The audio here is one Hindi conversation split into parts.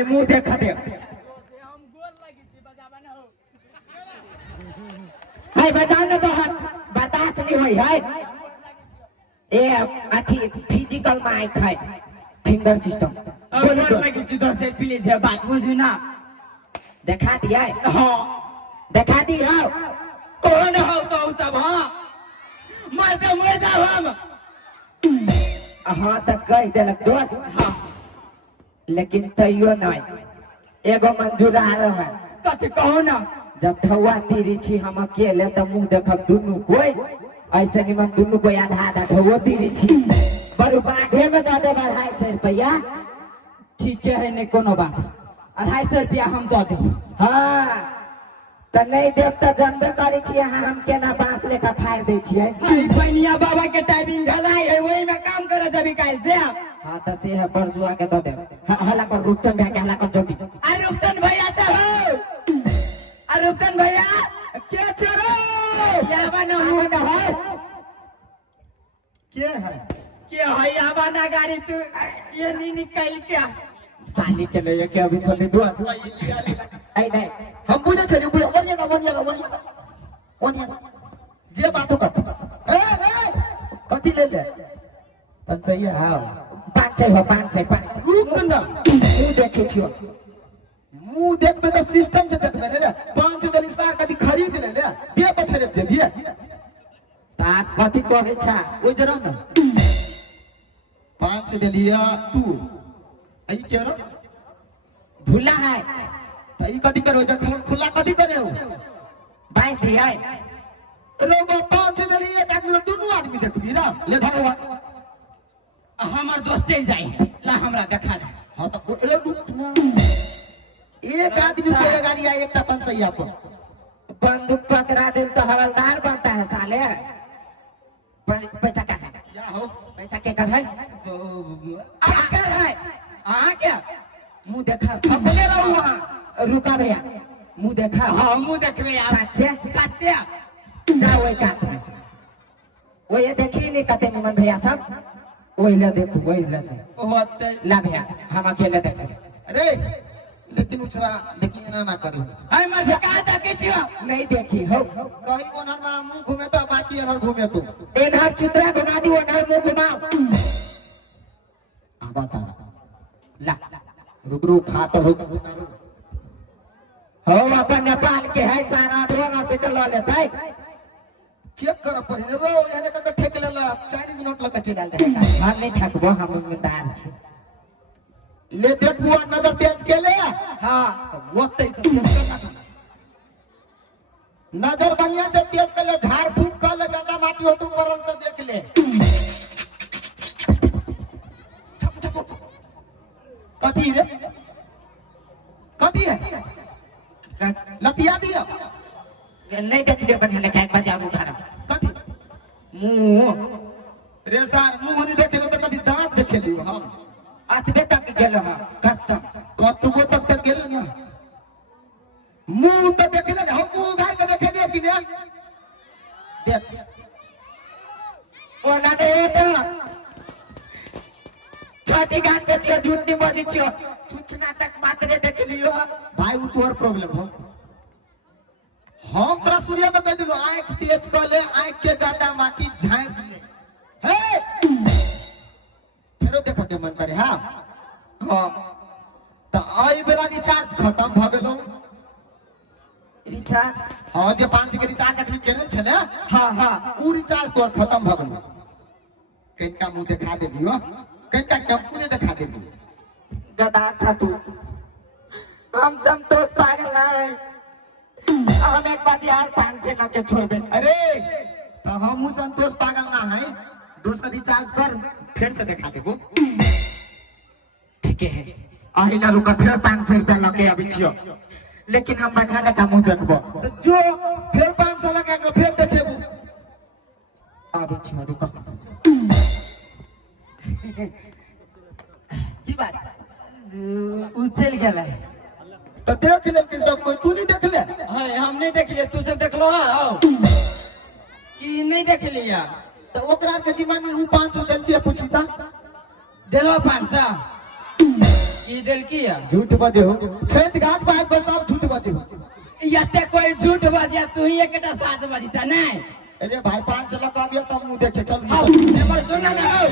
माने मुंह देखा दे हाय बता ना तो बतास नहीं होई है ए अथी फिजिकल माइक है फिंगर सिस्टम बोल लगी छी तो से प्लीज है बात बुझू ना देखा दिया हां देखा दी हो कौन हो तो सब हां मर जाओ हम हाँ तो कह देलक दोस्त हाँ लेकिन तैयो नहीं एगो मंजूर आ रहा है कथी कहो ना जब ढौआ तीरी छी हम अकेले तो मुंह देखब दुनू कोई ऐसे निमन दुनू कोई आधा आधा ढौआ तीरी छी बरु बाढ़े में दे दे 250 रुपया ठीक है नहीं कोनो बात 250 रुपया हम दे देब हाँ तो नहीं देव तो जानबे करे छिए हम केना बांस लेकर फाड़ दे छिए बनिया बाबा के टाइपिंग घलाई है वही में काम करे जब काल से हां तो से है परसुआ के दे दे हला कर रूपचंद भैया के हला कर जोड़ी अरे रूपचंद भैया चाहो अरे रूपचंद भैया क्या चलो क्या बना हो क्या है आवाना गाड़ी तू ये नहीं निकल क्या साली के लिए क्या अभी थोड़ी दुआ आई नहीं हम बुझे छली बुझे ओनिया जे बातो कर ए कथि ले ले तन सही हां 500 रुक ना मुंह देखे छियो मुंह देखबे त सिस्टम से देखबे रे 5 दली सार कथि खरीद ले ले दे पछरे दे भी तात कथि कहै छा ओइ जरा ना 5 दलिया तू आई के रो भूला है तई कथि करो जखन खुला कथि करे हो बाई दिया रे वो 5 दली एक आदमी दोनों आदमी देखबी ना ले भगवान हमर दोस्त चल जाई ला हमरा देखा दे हां तो रे रुक ना एक आदमी को गाड़ी आ एकटा 500 पर बंदूक पकड़ा दे तो हवलदार बनता है साले पैसा क्या है या हो पैसा क्या कर है क्या है क्या मुंह देखा अपने रहो वहां रुका भैया मुंह देखा हाँ मुंह देखबे यार सच्चे जाओ वही काट वो ये देखी नहीं कहते निमन भैया सब वही ले देखो वही ले से ला भैया हम अकेले देखे अरे लेकिन उछरा लेकिन ना करू अरे मैं से कहा था कि नहीं देखी हो कहीं ओनर में मुंह घूमे तो बाकी अनर घूमे तो एक हाथ चित्रा घुमा दी ओनर मुंह घुमाओ आ बता ला रुक खा तो रुक हो अपन नेपाल के है सारा दोनों से तो लो लेता है चेक कर पहिले रो याने का ठेक लेला चाइनीज नोट लगा चला रहेगा हम नहीं ठकबो हम ईमानदार छी ले देख बुआ नजर तेज के ले हां वो तैसे करना नजर बढ़िया से तेज कर ले झाड़ फूक कर ले गंदा माटी हो तुम मरल तो देख ले छप छप कथी रे कथी है लतिया दिया नहीं देख ले बढ़िया लेके एक बार उठा कथी मुंह रे सर मुंह नहीं देखे तो कथी दांत देखे लियो हम अतबे तक गेल ह कसम कतबो तक गेल ना मुंह तो देख ले हम मुंह घर के देखे दे कि ने देख ओ ना दे तो छाती गान पे छियो झूठ नहीं बोली छियो सूचना तक मात्र देख लियो भाई वो तोहर प्रॉब्लम हो हम तोरा सूर्य में कह दिलो आंख तेज कर ले आंख के गाटा माटी झांक ले हे फेरो देखा के मन करे हां हां तो आई बेला रिचार्ज खत्म भ गेलो रिचार्ज हां जे 5 के रिचार्ज अखनी केने छले हां हां उ रिचार्ज तोर खत्म भ गेलो कनिका मुंह दिखा दे दियो कनिका कंपनी दिखा दे दियो गदार था तू हम संतोष पागल है हम एक बार यार 500 के छोड़ दे अरे तो हम संतोष पागल ना है दूसरा रिचार्ज कर फिर से दिखा देबो ठीक है आहिला रुका फिर 500 रुपया लगे अभी छियो लेकिन हम बढ़ाने का मुंह देखबो तो जो फिर 500 लगा के फिर देखेबो अभी छियो रुका की बात उछल गेला तो देख ले कि सब कोई तू नहीं देख ले हां हम नहीं देख लिए तू सब देख लो आओ कि नहीं देख लिया तो ओकरा के दिमाग में 500 जल्दी पूछता देलो 500 की दिल की है झूठ बजे हो छठ घाट पर आबि सब झूठ बजे हो यते कोई झूठ बजे तू ही एकटा साच बजी छ नहीं अरे भाई 5 लाख आबिया तब मुंह देखे चल आओ एबर सुन ना आओ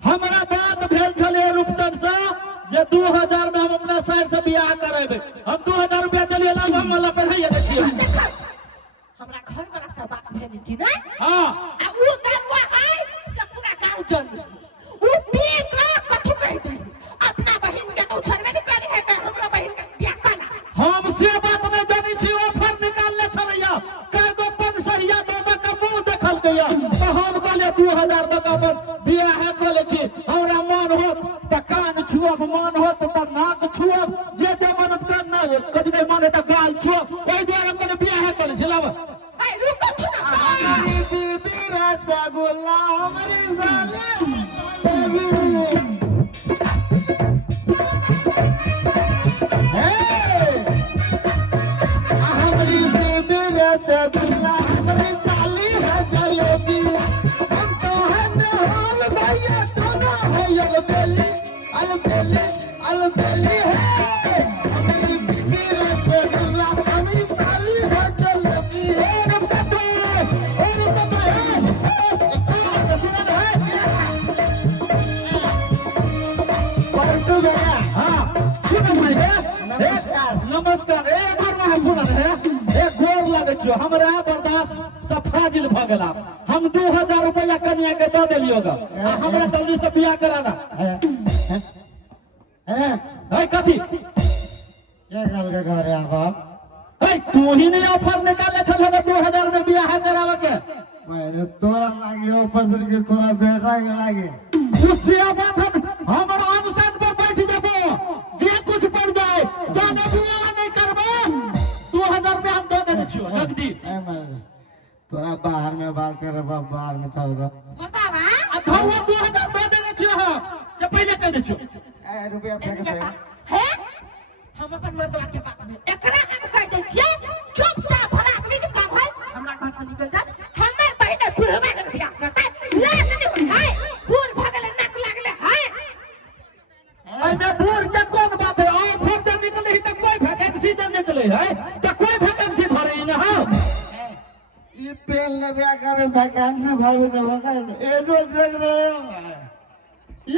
हमारा बात भेल छले रूपचंद से जे 2000 में हम अपना साइड से बियाह करेबे हम 2000 रुपया देलिए लाभ हम वाला पढ़ाइए दे छिए हमरा घर वाला सब बात भेल कि नहीं हां आ उ दरुआ है से पूरा गांव जन उ पी का कथु कह दे अपना बहन के तो छोड़बे नहीं करे है का हमरा बहन के बियाह करना हम से बात नहीं जानी छी ऑफर निकालले छलैया कई गो पंसहिया दादा का मुंह देखल गया तो हम कहले 2000 तक अपन बियाह करे छी हमरा मन होत त कान छुअब मन होत त नाक छुअब जे जे मनत करना कदी नहीं मन त गाल छुअब ओइ द्वारा हम कहले बियाह करे छी लाव ए रुको तू ना हमारी बीबी रसगुल्ला हमारी जालिम हमारी बीबी रसगुल्ला हमारी साली है जलेबी हम तो है नहाल भैया तो ना है अलबेली अलबेली है हमारी बीबी रसगुल्ला हमारी साली है जलेबी नमस्कार एक बार वहां सुन रहे एक गोर लगे छो हमरा बर्दाश्त सब फाजिल भ गेला हम 2000 रुपया कन्या के दे देलियो ग आ हमरा जल्दी से बियाह करा दा है कथी क्या गल के घर है आप है तू ही नहीं ऑफर निकाले छल 2000 में बियाह करावे के मैंने तोरा लागे ऑफर के तोरा बेटा के लागे उससे बात हमर अनुसार पर बैठ जाबो जे कुछ पड़ जाए जाने बियाह नहीं करबो 2000 में हम दे देने छियो नगदी तोरा बाहर में बात कर बाहर में चल रहा बतावा अब धौआ 2000 दे देने छियो हम से पहले कह दे छियो रुपया फेंक दे है हम अपन मर्दवा के बात में एकरा हम कह दे छियै चुपचाप भला आदमी के काम है हमरा घर से निकल जा हमर बहिन बुढ़वा के बियाह करता लाज नहीं होय पूर भगले नाक लागले है अरे बूढ़ के कौन बात है ऑफर दे निकले ही तक कोई वैकेंसी दे निकले है तो कोई वैकेंसी भरे न हो ये पेन लगा कर वैकेंसी भर दे ए जो देख रहे हो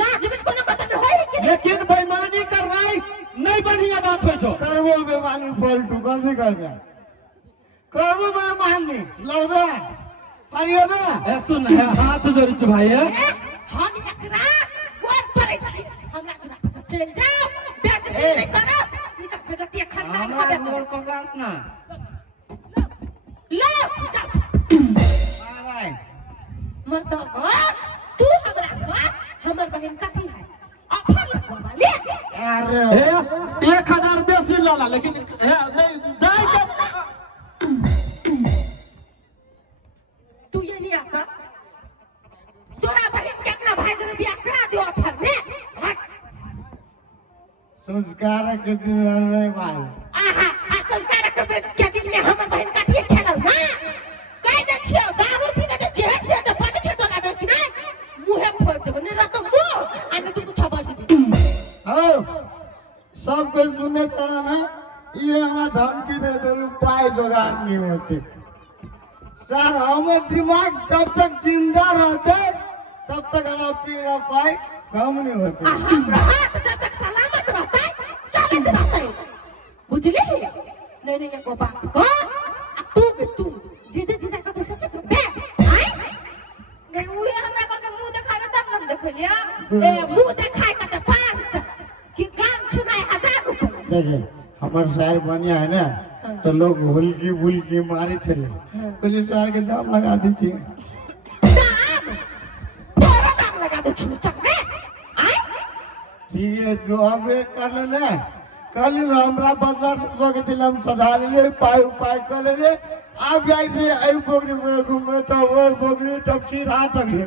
लाज में कोनो कत में होय कि नहीं लेकिन बेईमानी कर रही नहीं बढ़िया बात हो छो करबो बेईमानी पलटू कभी करबे करबो बेईमानी लड़बे पाइयो ना ए सुन है हाथ जोड़ छ भाई हम एकरा कोन पड़े छी हमरा के वापस चल जाओ बेइज्जती नहीं करो नहीं तो बेइज्जती खानदान हमारा खाबे मोर पकड़ ना लो जा भाई मर्दवा तू हमरा का हमर बहन कथी है ऑफर लगवा ले अरे 1000 बेसी लाला लेकिन नहीं जाए के तू ये नहीं आता तोरा बहन के अपना भाई जरा बियाह करा दो ऑफर में संस्कार के दिन नहीं भाई आहा आ संस्कार के दिन में हमर बहन कथी खेलौ ना कह दे छियो दारू पी के जे से तो पानी छिटो ना कि नहीं मुंह फोड़ देबो नहीं रहतो मुंह आ नहीं तू कुछ बात दी हो सब कुछ सुने चला ना ये हमें धमकी दे तो पाए जुगाड़ नहीं होती सर हमें दिमाग जब तक जिंदा रहते तब तक हमें पीना पाए कम नहीं होते हमरा हाथ जब तक सलामत रहता है चलत रहता है बुझली नहीं नहीं एगो बात को तू जीजा का दूसरे से बे आई नहीं उहे हमरा कर मुंह दिखावे तब हम देखलिया ए मुंह दिखाए का 500 कि गान सुनाए 1000 रुपए देखिए हमारे शहर बढ़िया है ना तो लोग हुलकी बुलकी मारे चले पुलिस शहर के दाम लगा दीजिए तो छूचक में आए ठीक है जो हमें कर लेना कल हमरा बदला से के दिल हम सधा ले पाई उपाय कर ले आप जाई थे आई बोगरी में घूमे तो वो बोगरी तब सिर हाथ तक है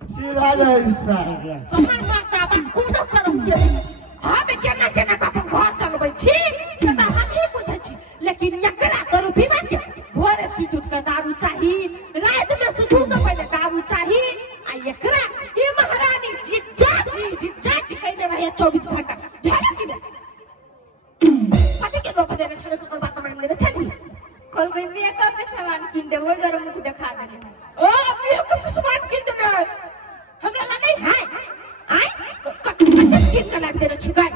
सिर आ जाए इसका हमर माता बा कुनो करम के हम केना केना अपन घर चलबै छी सेटा हम ही बुझै छी लेकिन एकरा दारू पीबा के भोरे सुत उठ के दारू चाही रात में सुतू से पहले दारू चाही आ एकरा ई महारानी जिज्जा जी कहले रहे 24 घंटा ध्यान की पति के रोक देने छले से बात मान लेबे छली कल कोई मेकअप के सामान किन दे वो जरा मुझे दिखा देले ओ मेकअप के सामान किन देने हमरा लगे है आई कत्ते किन के लग देने छिकै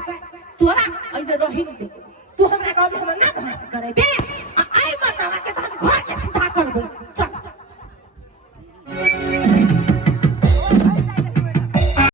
तोरा अइने रहि दे तू हमरा गांव में हमरा ना भाषण करे बे आई बतावा के हम घर के सीधा करबै